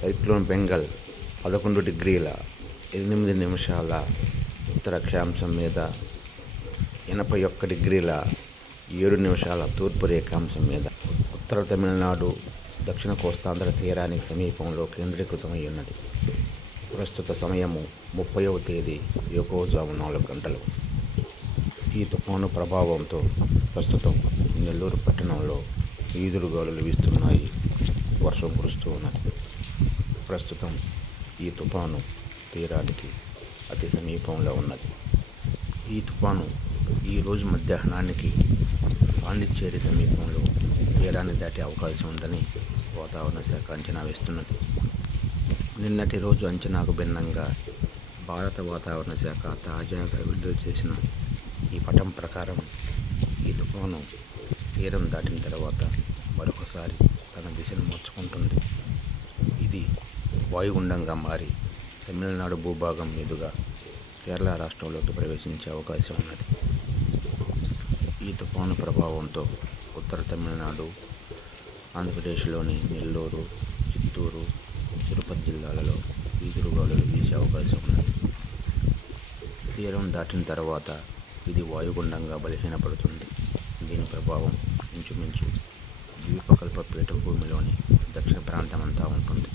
Cyclone బెంగల్ పదకొండు డిగ్రీల ఎనిమిది నిమిషాల ఉత్తర అక్షాంశం మీద ఎనభై ఒక్క డిగ్రీల ఏడు నిమిషాల తూర్పు రేఖాంశం మీద ఉత్తర తమిళనాడు దక్షిణ కోస్తాంధ్ర తీరానికి సమీపంలో కేంద్రీకృతమై ఉన్నది ప్రస్తుత సమయము ముప్పైవ తేదీ యోకోజాము నాలుగు గంటలు. ఈ తుఫాను ప్రభావంతో ప్రస్తుతం నెల్లూరు పట్టణంలో ఈదురుగాలులు వీస్తున్నాయి. వర్షం కురుస్తూ ఉన్నది. ప్రస్తుతం ఈ తుఫాను తీరానికి అతి సమీపంలో ఉన్నది. ఈ తుఫాను ఈరోజు మధ్యాహ్నానికి పాండిచ్చేరి సమీపంలో తీరాన్ని దాటే అవకాశం ఉందని వాతావరణ శాఖ అంచనా వేస్తున్నది. నిన్నటి రోజు అంచనాకు భిన్నంగా భారత వాతావరణ శాఖ తాజాగా విడుదల చేసిన ఈ పటం ప్రకారం ఈ తుఫాను తీరం దాటిన తర్వాత మరొకసారి తన దిశను మార్చుకుంటుంది. ఇది వాయుగుండంగా మారి తమిళనాడు భూభాగం మీదుగా కేరళ రాష్ట్రంలోకి ప్రవేశించే అవకాశం ఉన్నది. ఈ తుఫాను ప్రభావంతో ఉత్తర తమిళనాడు ఆంధ్రప్రదేశ్లోని నెల్లూరు చిత్తూరు తిరుపతి జిల్లాలలో ఈదురుగాలులు వీసే అవకాశం ఉన్నది. తీరం దాటిన తర్వాత ఇది వాయుగుండంగా బలహీనపడుతుంది. దీని ప్రభావం ఇంచుమించు ద్వీపకల్ప పీఠభూమిలోని దక్షిణ ప్రాంతమంతా ఉంటుంది.